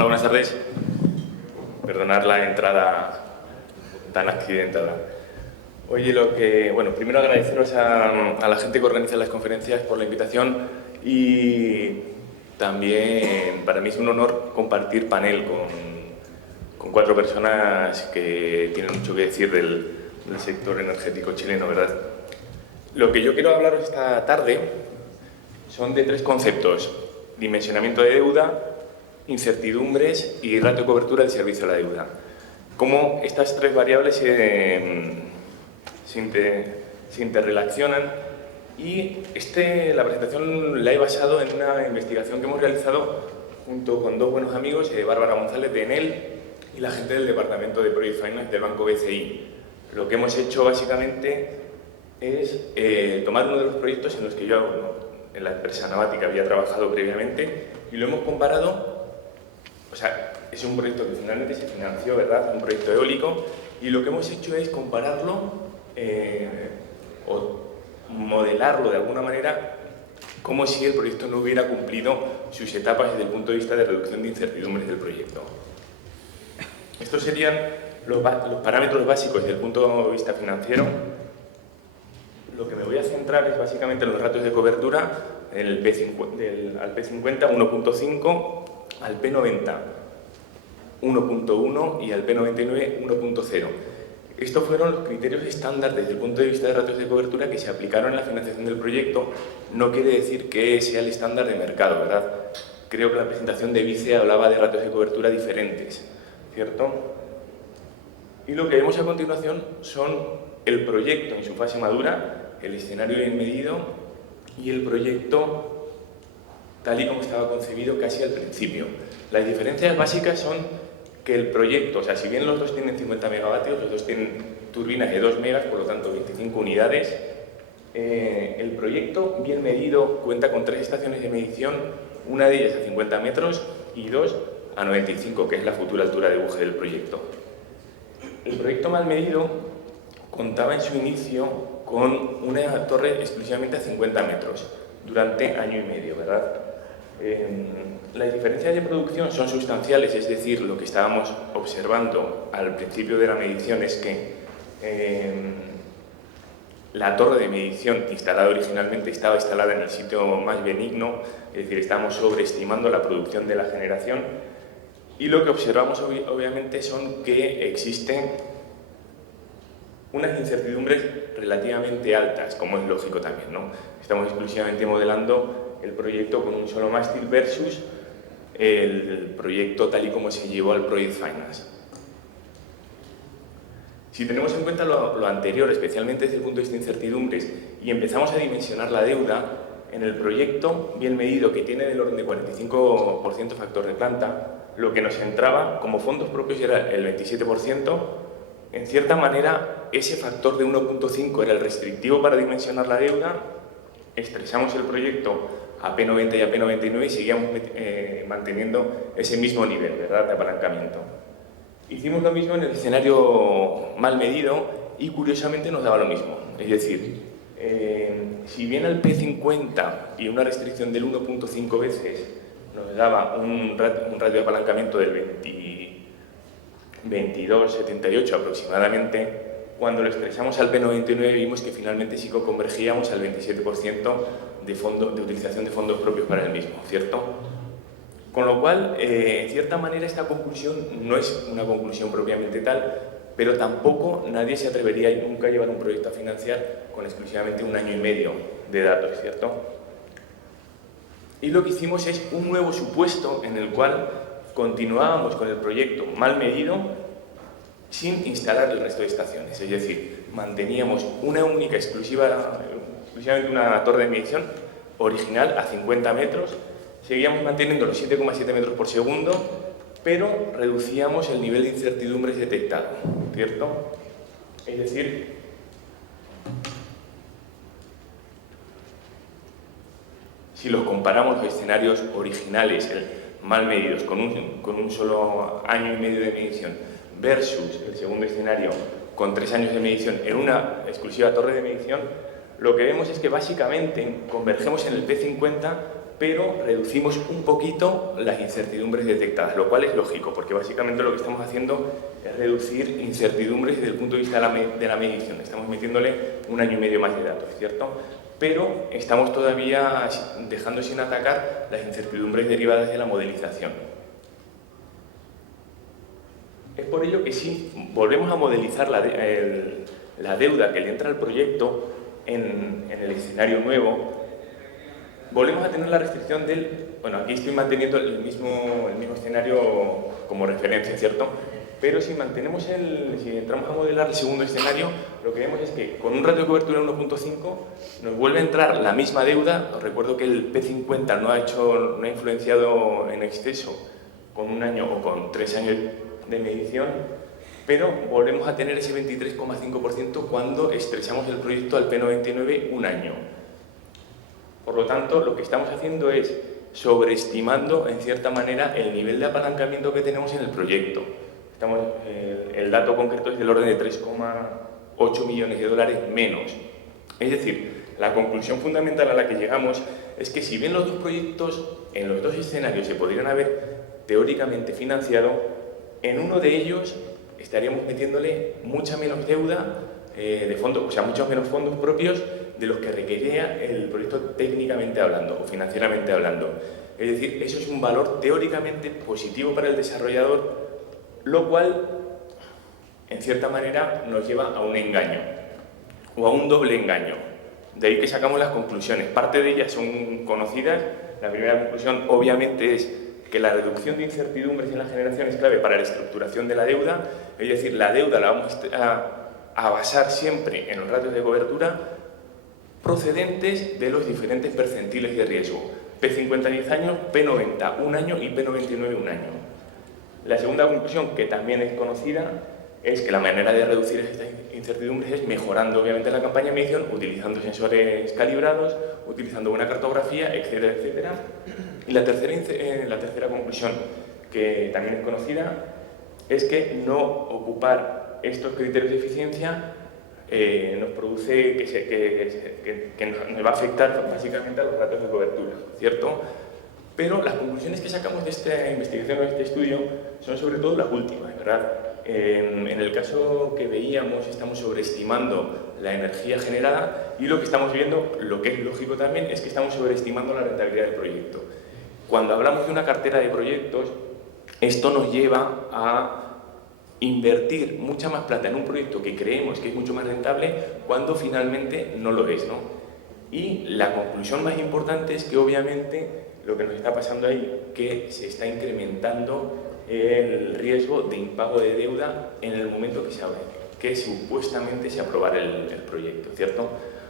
Hola, buenas tardes. Perdonad la entrada tan accidentada. Oye, primero agradeceros a la gente que organiza las conferencias por la invitación y también para mí es un honor compartir panel con 4 personas que tienen mucho que decir del sector energético chileno, ¿verdad? Lo que yo quiero hablaros esta tarde son de 3 conceptos: dimensionamiento de deuda, incertidumbres y ratio de cobertura del servicio a la deuda. Cómo estas 3 variables se interrelacionan, y la presentación la he basado en una investigación que hemos realizado junto con 2 buenos amigos, Bárbara González de Enel y la gente del departamento de Project Finance del Banco BCI. Lo que hemos hecho básicamente es tomar uno de los proyectos en los que yo en la empresa Navatica había trabajado previamente y lo hemos comparado. O sea, es un proyecto que finalmente se financió, ¿verdad? Un proyecto eólico, y lo que hemos hecho es compararlo o modelarlo de alguna manera como si el proyecto no hubiera cumplido sus etapas desde el punto de vista de reducción de incertidumbres del proyecto. Estos serían los parámetros básicos desde el punto de vista financiero. Lo que me voy a centrar es básicamente en los ratios de cobertura al P50 1.5, al P90 1.1 y al P99 1.0. Estos fueron los criterios estándar desde el punto de vista de ratios de cobertura que se aplicaron en la financiación del proyecto. No quiere decir que sea el estándar de mercado, ¿verdad? Creo que la presentación de Vice hablaba de ratios de cobertura diferentes, ¿cierto? Y lo que vemos a continuación son el proyecto en su fase madura, el escenario bien medido y el proyecto tal y como estaba concebido casi al principio. Las diferencias básicas son que el proyecto, o sea, si bien los dos tienen 50 megavatios, los dos tienen turbinas de 2 megas, por lo tanto 25 unidades, el proyecto bien medido cuenta con 3 estaciones de medición, una de ellas a 50 metros y 2 a 95, que es la futura altura de buje del proyecto. El proyecto mal medido contaba en su inicio con una torre exclusivamente a 50 metros durante año y medio, ¿verdad? Las diferencias de producción son sustanciales, es decir, lo que estábamos observando al principio de la medición es que la torre de medición instalada originalmente estaba instalada en el sitio más benigno, es decir, estamos sobreestimando la producción de la generación, y lo que observamos obviamente son que existen unas incertidumbres relativamente altas, como es lógico también, ¿no? Estamos exclusivamente modelando el proyecto con un solo mástil versus el proyecto tal y como se llevó al Project Finance. Si tenemos en cuenta lo anterior, especialmente desde el punto de vista de incertidumbres, y empezamos a dimensionar la deuda, en el proyecto bien medido, que tiene del orden de 45% factor de planta, lo que nos entraba como fondos propios era el 27%. En cierta manera, ese factor de 1.5 era el restrictivo para dimensionar la deuda. Estresamos el proyecto a P90 y a P99 y seguíamos manteniendo ese mismo nivel, ¿verdad?, de apalancamiento. Hicimos lo mismo en el escenario mal medido y curiosamente nos daba lo mismo. Es decir, si bien el P50 y una restricción del 1.5 veces nos daba un radio de apalancamiento del 22,78 aproximadamente, cuando lo estresamos al P99 vimos que finalmente sí que convergíamos al 27% de utilización de fondos propios para el mismo, ¿cierto? Con lo cual, en cierta manera, esta conclusión no es una conclusión propiamente tal, pero tampoco nadie se atrevería nunca a llevar un proyecto a financiar con exclusivamente 1 año y medio de datos, ¿cierto? Y lo que hicimos es un nuevo supuesto en el cual continuábamos con el proyecto mal medido sin instalar el resto de estaciones, es decir, manteníamos una única exclusivamente una torre de medición original a 50 metros, seguíamos manteniendo los 7,7 metros por segundo, pero reducíamos el nivel de incertidumbres detectado, ¿cierto? Es decir, si los comparamos los escenarios originales, mal medidos, con un solo año y medio de medición, versus el segundo escenario con 3 años de medición en una exclusiva torre de medición, lo que vemos es que básicamente convergemos en el P50 pero reducimos un poquito las incertidumbres detectadas, lo cual es lógico, porque básicamente lo que estamos haciendo es reducir incertidumbres desde el punto de vista de la medición. Estamos metiéndole 1 año y medio más de datos, ¿cierto? Pero estamos todavía dejando sin atacar las incertidumbres derivadas de la modelización. Es por ello que si volvemos a modelizar la deuda que le entra al proyecto en el escenario nuevo, volvemos a tener la restricción del... Bueno, aquí estoy manteniendo el mismo escenario como referencia, ¿cierto? Pero si mantenemos si entramos a modelar el segundo escenario, lo que vemos es que con un ratio de cobertura 1.5 nos vuelve a entrar la misma deuda. Os recuerdo que el P50 no ha influenciado en exceso con 1 año o con 3 años de medición, pero volvemos a tener ese 23,5% cuando estrechamos el proyecto al P99 1 año. Por lo tanto, lo que estamos haciendo es sobreestimando, en cierta manera, el nivel de apalancamiento que tenemos en el proyecto. El dato concreto es del orden de 3,8 millones de dólares menos. Es decir, la conclusión fundamental a la que llegamos es que si bien los dos proyectos, en los dos escenarios, se podrían haber teóricamente financiado, en uno de ellos estaríamos metiéndole mucha menos deuda de fondos, o sea, muchos menos fondos propios de los que requería el proyecto técnicamente hablando o financieramente hablando. Es decir, eso es un valor teóricamente positivo para el desarrollador, lo cual, en cierta manera, nos lleva a un engaño o a un doble engaño. De ahí que sacamos las conclusiones. Parte de ellas son conocidas. La primera conclusión, obviamente, es que la reducción de incertidumbres en la generación es clave para la estructuración de la deuda. Es decir, la deuda la vamos a basar siempre en los ratios de cobertura procedentes de los diferentes percentiles de riesgo. P50 10 años, P90 1 año y P99 1 año. La segunda conclusión, que también es conocida, es que la manera de reducir estas incertidumbres es mejorando obviamente la campaña de medición, utilizando sensores calibrados, utilizando buena cartografía, etcétera, etcétera. Y la tercera conclusión, que también es conocida, es que no ocupar estos criterios de eficiencia nos produce que nos va a afectar básicamente a los ratios de cobertura, ¿cierto? Pero las conclusiones que sacamos de esta investigación o de este estudio son sobre todo las últimas, ¿verdad? En el caso que veíamos, estamos sobreestimando la energía generada y lo que estamos viendo, lo que es lógico también, es que estamos sobreestimando la rentabilidad del proyecto. Cuando hablamos de una cartera de proyectos, esto nos lleva a invertir mucha más plata en un proyecto que creemos que es mucho más rentable cuando finalmente no lo es, ¿no? Y la conclusión más importante es que obviamente lo que nos está pasando ahí que se está incrementando el riesgo de impago de deuda en el momento que supuestamente se aprobara el proyecto, ¿cierto?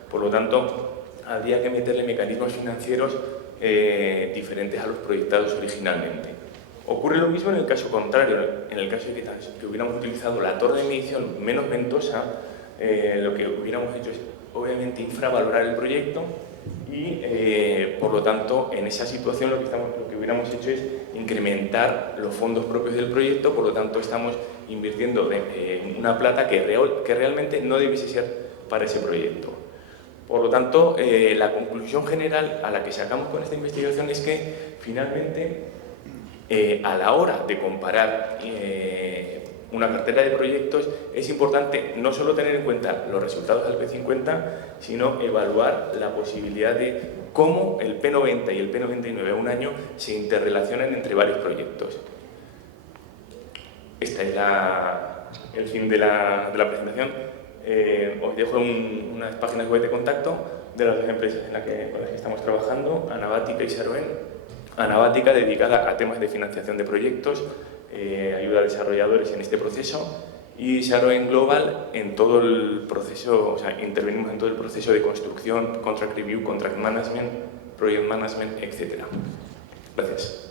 Por lo tanto, habría que meterle mecanismos financieros diferentes a los proyectados originalmente. Ocurre lo mismo en el caso contrario, en el caso de que hubiéramos utilizado la torre de medición menos ventosa, lo que hubiéramos hecho es obviamente infravalorar el proyecto y por lo tanto en esa situación lo que hubiéramos hecho es incrementar los fondos propios del proyecto, por lo tanto estamos invirtiendo una plata que realmente no debiese ser para ese proyecto. Por lo tanto, la conclusión general a la que sacamos con esta investigación es que finalmente a la hora de comparar una cartera de proyectos es importante no solo tener en cuenta los resultados del P50, sino evaluar la posibilidad de cómo el P90 y el P99 a 1 año se interrelacionan entre varios proyectos. Este es el fin de la presentación. Os dejo unas páginas web de contacto de las dos empresas con las que estamos trabajando, Anabática y Saroen. Anabática dedicada a temas de financiación de proyectos, ayuda a desarrolladores en este proceso, y Saroen Global en todo el proceso, o sea, intervenimos en todo el proceso de construcción, contract review, contract management, project management, etc. Gracias.